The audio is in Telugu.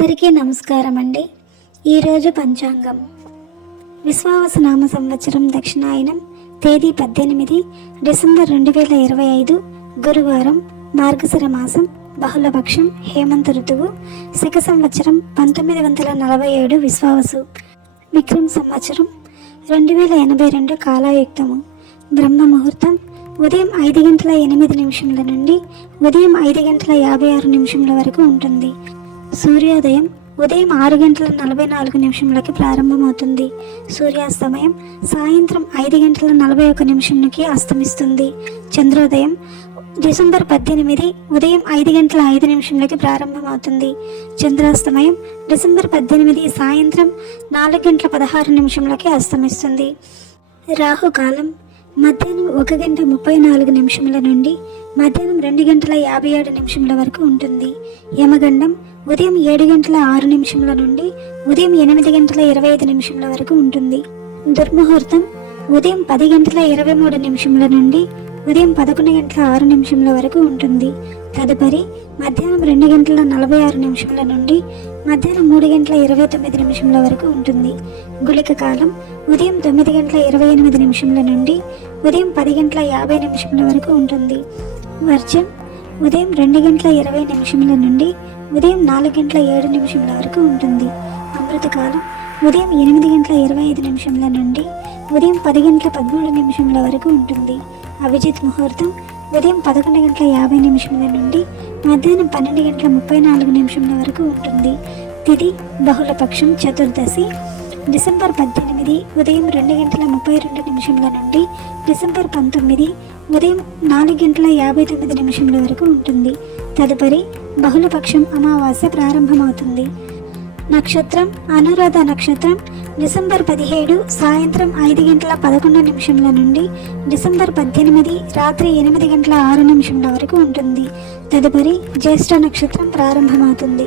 అందరికీ నమస్కారం అండి. ఈరోజు పంచాంగం విశ్వావసనామ సంవత్సరం దక్షిణాయనం తేదీ 18 డిసెంబర్ 2025 గురువారం, మార్గశిర మాసం, బహుళపక్షం, హేమంత ఋతువు, శక సంవత్సరం 1947 విశ్వావసు, విక్రమ సంవత్సరం 2082 కాలాయుక్తము. బ్రహ్మ ముహూర్తం ఉదయం 5:08 నుండి ఉదయం 5:56 వరకు ఉంటుంది. సూర్యోదయం ఉదయం 6:44 ప్రారంభమవుతుంది. సూర్యాస్తమయం సాయంత్రం 5:41 అస్తమిస్తుంది. చంద్రోదయం డిసెంబర్ 18 ఉదయం 5:05 ప్రారంభమవుతుంది. చంద్రాస్తమయం డిసెంబర్ 18 సాయంత్రం 4:16 అస్తమిస్తుంది. రాహుకాలం మధ్యాహ్నం 1:34 నుండి మధ్యాహ్నం 2:57 వరకు ఉంటుంది. యమగండం ఉదయం 7:06 నుండి ఉదయం 8:25 వరకు ఉంటుంది. దుర్ముహూర్తం ఉదయం 10:23 నుండి ఉదయం 11:06 వరకు ఉంటుంది. తదుపరి మధ్యాహ్నం 2:46 నుండి మధ్యాహ్నం 3:29 వరకు ఉంటుంది. గుళిక కాలం ఉదయం 9:28 నుండి ఉదయం 10:50 వరకు ఉంటుంది. వర్జం ఉదయం 2:20 నుండి ఉదయం 4:07 వరకు ఉంటుంది. అమృతకాలం ఉదయం 8:25 నుండి ఉదయం 10:13 వరకు ఉంటుంది. అభిజిత్ ముహూర్తం ఉదయం 11:50 నుండి మధ్యాహ్నం 12:34 వరకు ఉంటుంది. తిథి బహుళపక్షం, చతుర్దశి. డిసెంబర్ 18 ఉదయం 2:32 నుండి డిసెంబర్ 19 ఉదయం 4:59 వరకు ఉంటుంది. తదుపరి బహుళపక్షం అమావాస్య ప్రారంభమవుతుంది. నక్షత్రం అనురాధ నక్షత్రం డిసెంబర్ 17 సాయంత్రం 5:11 నుండి డిసెంబర్ 18 రాత్రి 8:06 వరకు ఉంటుంది. తదుపరి జ్యేష్ఠ నక్షత్రం ప్రారంభమవుతుంది.